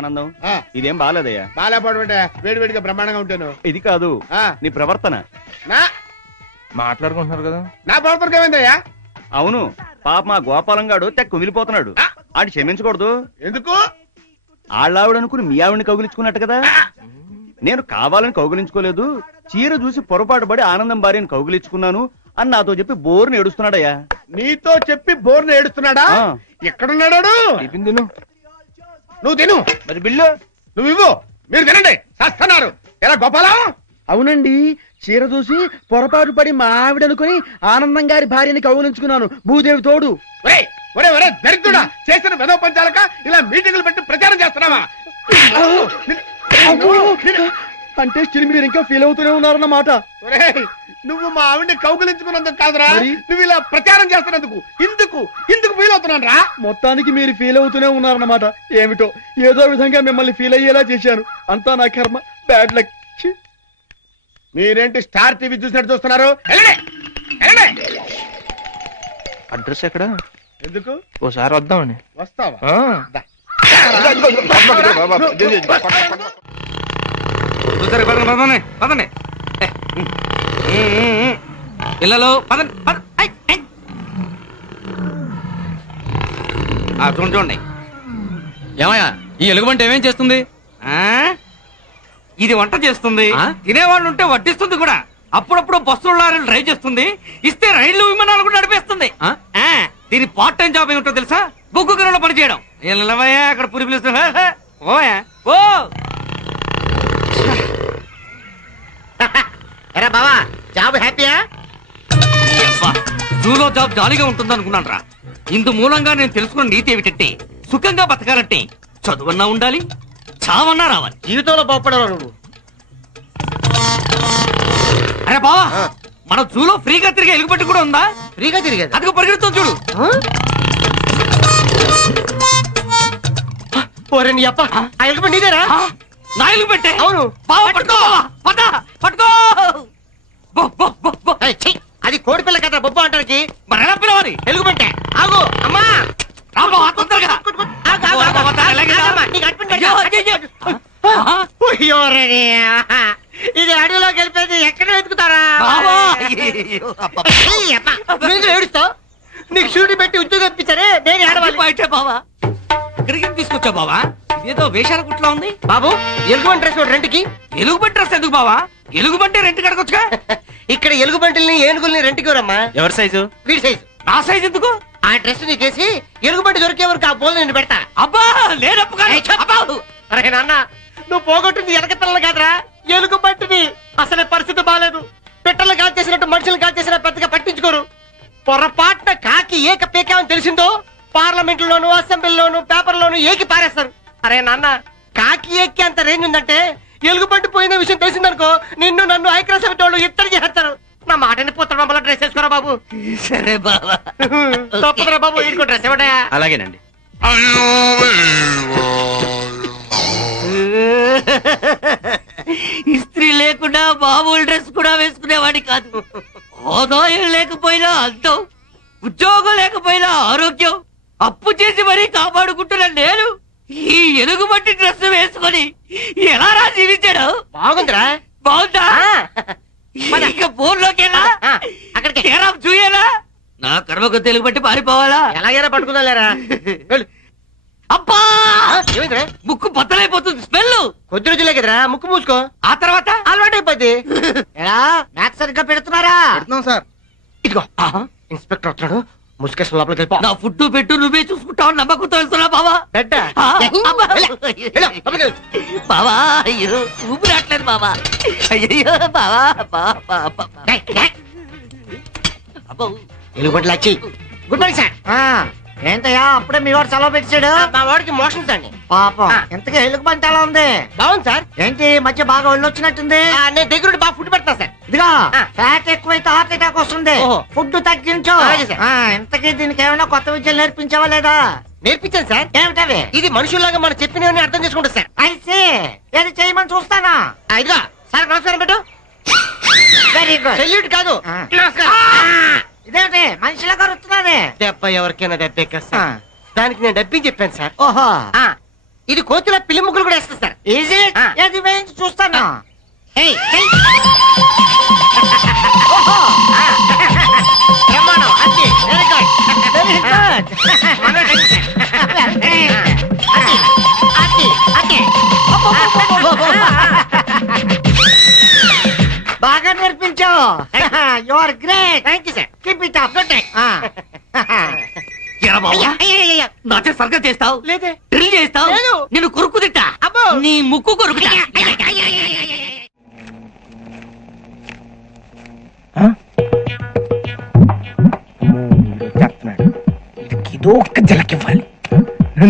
ఆనందం ఇదేం బాలేదయ్యా. బాలేపోవడం అంటే వేడివేడిగా బ్రహ్మాండంగా ఉంటాను. ఇది కాదు నీ ప్రవర్తన. నా మాట్లాడుకుంటున్నారు కదా, నా ప్రవర్తనకి ఏమైందయ్యా? అవును, పాప మా గోపాలం గాడు తెగ కుమిలిపోతున్నాడు. ఆడి క్షమించకూడదు. ఎందుకు? ఆళ్ళావిడనుకుని మీ ఆవిడని కౌగిలించుకున్నట్టు కదా. నేను కావాలని కౌగిలించుకోలేదు, చీర చూసి పొరపాటు పడి ఆనందం భార్యని కౌగిలించుకున్నాను అని నాతో చెప్పి బోర్ని ఏడుస్తున్నాడయ్యా. నీతో చెప్పి బోర్ని ఏడుస్తున్నాడా? ఎక్కడున్నాడు? టిఫిన్ తిను. నువ్వు తిను. మరి బిల్లు నువ్వు ఇవ్వు. మీరు తినండి, చేస్తున్నారు. ఎలా గోపాలం? అవునండి, చీర చూసి పొరపాటు పడి మా ఆవిడనుకుని ఆనందం గారి భార్యని కౌగిలించుకున్నాను. భూదేవి తోడు. ఒరే ఒరే ఒరే దరిద్రుడా, చేసిన వెదవ పంచాలక ఇలా మీటింగులు పెట్టి ప్రచారం చేస్తున్నావా? అంటే స్టిల్ మీరు ఇంకా ఫీల్ అవుతూనే ఉన్నారన్నమాట. ఒరే, నువ్వు మా ఆవిడ్ని కౌగిలించుకున్నందుకు కాదురా, నువ్వు ఇలా ప్రచారం చేస్తున్నందుకు ఇందుకు ఇందుకు ఫీల్ అవుతున్నాను రా. మొత్తానికి మీరు ఫీల్ అవుతూనే ఉన్నారన్నమాట. ఏమిటో ఏదో విధంగా మిమ్మల్ని ఫీల్ అయ్యేలా చేశాను. అంతా నా కర్మ, బ్యాడ్ లక్. మీరేంటి స్టార్ టీవీ చూసినట్టు చూస్తున్నారు? అడ్రస్ ఎక్కడ? ఎందుకు? ఓసారి వద్దామని. వస్తావా? పిల్లలు చూడండి. ఏమయ్యా, ఈ ఎలుగుబంటి ఏమేం చేస్తుంది? ఇది వంట చేస్తుంది, తినేవాళ్ళు ఉంటే వడ్డిస్తుంది కూడా. అప్పుడప్పుడు బస్సులు లారీలు డ్రైవ్ చేస్తుంది, ఇస్తే రైళ్లు విమానాలు కూడా నడిపేస్తుంది. దీని పార్ట్ టైం జాబ్ ఏమిటో తెలుసా? బొగ్గు గనుల్లో పని చేయడం. అక్కడ పురి పిలుస్తా. ఓయా ఓ బావా, జాబ్ హ్యాపీయా? జూలో జాబ్ జాలీగా ఉంటుంది అనుకున్నాను రా. ఇందు మూలంగా నేను తెలుసుకున్న నీతి ఏమిటంటే, సుఖంగా బతకాలంటే చదువన్నా ఉండాలి, చావన్నా రావాలి. జీవితంలో బాగుపడవు నువ్వు. అరే బావా, మన జూలో ఫ్రీగా తిరిగే ఎలుగుబెట్టి కూడా ఉందా? ఫ్రీగా తిరిగేది అదిగో పరిగెడుతుంది చూడు. ఓరే నీ అప్ప, ఆ ఎలుగుబంటి నీదేరా? నా ఎలుగుబెట్టే? అవును. బావా పట్టుకో, పద పట్టుకో. అది కోడి పిల్ల కదా బొబ్బ అంటానికి. మరి ఎలా పిలవాలి? ఎలుగుబంటే ఆగు. అమ్మా రా బావా, తొందరగా. ఇది అడవిలో గెలిపేది, ఎక్కడ వెతుకుతారా? ఏడుస్తావు? నీకు షూటి పెట్టి ఉద్యోగం ఇప్పించారే, నేను ఏడవాలి. బయటే బావా, ఇక్కడికి తీసుకొచ్చా బావా? ఇదేదో వేషాల కుట్లా ఉంది. బాబు, ఎలుగుబంటి డ్రెస్ రెంట్కి. ఎలుగుబంటి డ్రెస్ ఎందుకు బావా? ఎలుగుబంటి రెంట్ కడకొచ్చుగా. ఇక్కడ ఎలుగుబంటిని ఏనుగుల్ని రెంట్కి రమ్మా. ఎవరి సైజు? వీడి సైజు. నా సైజ్ ఎందుకు? ఆ డ్రెస్ నీకేసి ఎలుగుబంటి దొరికే వరకు ఆ బోల్ నేను పెడతా. అబ్బా లేనప్పు. అరే నాన్న, నువ్వు పోగొట్టింది ఎలక పిల్లలు కాదురా, ఎలుగుబంటిని. అసలే పరిస్థితి బాలేదు. పిట్టలు కాల్చేసినట్టు మనుషులు కాల్చేసినా పెద్దగా పట్టించుకోరు. పొరపాటున కాకి ఏక పేకామని తెలిసిందో పార్లమెంట్ లోను, అసెంబ్లీలోను, పేపర్లోను ఏకి పారేస్తారు. అరే నాన్న, కాకి ఏకి అంత రేంజ్ ఉందంటే ఎలుగుబంటి పోయిన విషయం తెలిసిందనుకో, నిన్ను నన్ను ఐక్యరాజ్య వాళ్ళు ఇత్తడి చేస్తారు. నా మాటని పుత్ర మళ్ళీ డ్రెస్ వేసుకోరా బాబు. సరే బాబా. తప్పదురా బాబు, ఇంకో డ్రెస్ ఇవ్వడా? అలాగేనండి. ఇస్త్రీ లేకుండా మామూలు డ్రెస్ కూడా వేసుకునేవాడి కాదు. ఆదాయం లేకపోయినా అందం, ఉద్యోగం లేకపోయినా ఆరోగ్యం, అప్పు చేసి మరీ కాపాడుకుంటున్న నేను ఈ ఎలుగుబట్టి డ్రెస్ వేసుకొని ఎలా రా జీవించాడు? బాగుందిరా. బాగుందా? ఇక ఫోన్లోకేనా? అక్కడికి చూయేనా? నా కర్మకు తెలుగుబట్టి పారిపోవాలా? ఎలాగైనా పట్టుకుందా లేరా? అబ్బా, ఏమైందిరా? ముక్కు బద్దలైపోతుంది. స్మెల్. కొద్ది రోజులే కదరా, ముక్కు మూసుకో. ఆ తర్వాత అలవాటు అయిపోద్ది. మ్యాథ్స్ సరిగ్గా పెడుతున్నారా? పెడుతున్నాం సార్. ఇదిగో ఇన్స్పెక్టర్ వస్తున్నాడు, ముసుకేసిన లోపలికి వెళ్ళిపో. నా ఫుడ్ పెట్టు, నువ్వే చూసుకుంటావు నమ్మకంతో వెళ్తున్నా బావా. బెడ్డ బావా, అయ్యో ఊపి రావట్లేదు బావా. అయ్యో బావా. ఎలుగుబంటి లచ్చి. Good morning sir. ఏంటయ్యా, అప్పుడే మీ వాడు సెలవు పెట్టాడు? మా వాడికి మోషన్స్ అండి. పాపం. ఎంతగా ఎలుగుబంటి ఎలా ఉంది? బాగుంది సార్. ఏంటి మధ్య బాగా ఒళ్ళొచ్చినట్టుంది? నేను దగ్గర బాగా ఫుడ్ పెడతా సార్. ఇదిగా ఫ్యాట్ ఎక్కువైతే హార్ట్ అటాక్ వస్తుంది, ఫుడ్ తగ్గించు. ఇంతకీ దీనికి ఏమైనా కొత్త విద్యలు నేర్పించావా లేదా? నేర్పించాను సార్. ఏమిటవి? ఇది మనుషుల్లాగా మనం చెప్పినవన్నీ అర్థం చేసుకుంటా సార్. అయితే ఏది చేయమని చూస్తానా? ఇదిగా సార్, నమస్కారం పెట్టు. Very good. సెల్యూట్ కాదు, ఇదేంటి మనిషిలాగా వస్తున్నది? దెబ్బ ఎవరికైనా దెబ్బ ఎక్కేస్తా. దానికి నేను డబ్బింగ్ చెప్పాను సార్. ఓహో, ఇది కోతిలో పిల్లి ముగ్గులు కూడా వేస్తుంది సార్. ఈజీ ఏది వేయించి చూస్తాను. ఏయ్, ఏయ్. ఓహో. బ్రహ్మాండం. అది వెరీ గుడ్. Very good. మనోడు రండి సార్. అది అది అది బాగా నేర్పించావు. You are great. Thank you sir. Keep it up. Good ఎరా బాబు, నాతో సర్కస్ చేస్తావు లేదే, డ్రిల్ చేస్తావు నిన్ను కొరుకు తిట్టా, నీ ముక్కు కొరుకుతా. చెప్తున్నాడు ఇదో ఒక్క జలకివ్వాలి.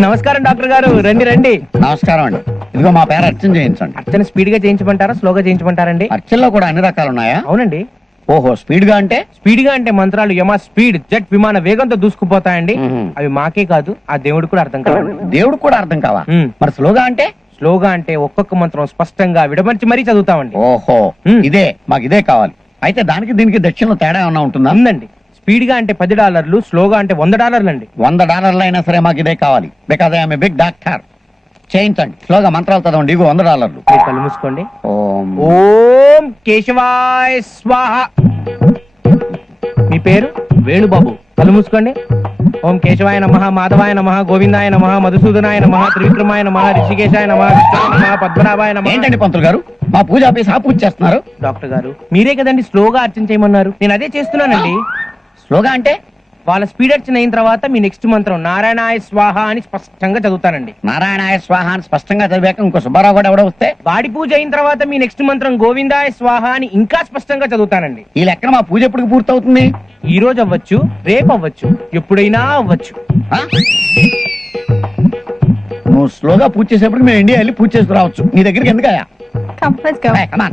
నమస్కారం డాక్టర్ గారు, రండి రండి. నమస్కారం అండి. ఇదిగో మా పేరు అర్చన చేయించండి. అర్చన స్పీడ్ గా చేయించమంటారా, స్లోగా చేయించమంటారండి? అర్చనలో కూడా అన్ని రకాలు ఉన్నాయా? అవునండి. ఓహో, స్పీడ్ గా అంటే? స్పీడ్ గా అంటే మంత్రాలు యమ స్పీడ్ జెట్ విమాన వేగంతో దూసుకుపోతాయండి. మ్మ్. అవి మాకే కాదు ఆ దేవుడు కూడా అర్థం కాదు. దేవుడు కూడా అర్థం కావా? మ్మ్. మరి స్లోగా అంటే? స్లోగా అంటే ఒక్కొక్క మంత్రం స్పష్టంగా విడమర్చి మరీ చదువుతామండి. ఓహో, మ్మ్. ఇదే మాకు ఇదే కావాలి. అయితే దానికి దీనికి దక్షిణలో తేడా ఏమన్నా ఉంటుందా? ఉందండి. స్పీడ్ గా అంటే $10, స్లోగా అంటే $100 అండి. $100 అయినా సరే మాకు ఇదే కావాలి. Because I'm big doctor. చేయించండి. స్లోగా మంత్రాలు చదవండి. ఇగో $100. మీరు కళ్ళు మూసుకోండి. ఓం ఓం కేశవాయ స్వాహ. మీ పేరు? వేణుబాబు. కళ్ళు మూసుకోండి. ఓం కేశవాయ నమః, మాధవాయ నమః, గోవిందాయ నమః, మధుసూదనాయ నమః, త్రివిక్రమాయ నమః, ఋషికేశాయ నమః, విష్ణువాయ నమః, పద్మనాభాయ నమః. ఏంటండి పంతులు గారు, మా పూజ ఆపేసి ఆ పూజ చేస్తున్నారు? డాక్టర్ గారు మీరే కదండి స్లోగా అర్చన చేయమన్నారు, నేను అదే చేస్తున్నానండి. స్లోగా అంటే? వాళ్ళ స్పీడ్ అర్చన అయిన తర్వాత మీ నెక్స్ట్ మంత్రం నారాయణాయ స్వాహ అని స్పష్టంగా చదువుతానండి. నారాయణాయ స్వాహ అని స్పష్టంగా చదివాక ఇంకో సుబ్బారావు కూడా ఎవడో వస్తే వాడి పూజ అయిన తర్వాత మీ నెక్స్ట్ మంత్రం గోవిందాయ స్వాహ అని ఇంకా స్పష్టంగా చదువుతానండి. ఈ లెక్కన మా పూజ ఎప్పుడు పూర్తవుతుంది? ఈ రోజు అవ్వచ్చు, రేపు అవ్వచ్చు, ఎప్పుడైనా అవ్వచ్చు. ఆ? నువ్వు స్లోగా పూజ చేసేప్పుడు మేము ఇండియా వెళ్ళి పూజ చేసుకురావచ్చు. నీ దగ్గరికి ఎందుకయ్యా? Come, let's go. Come on.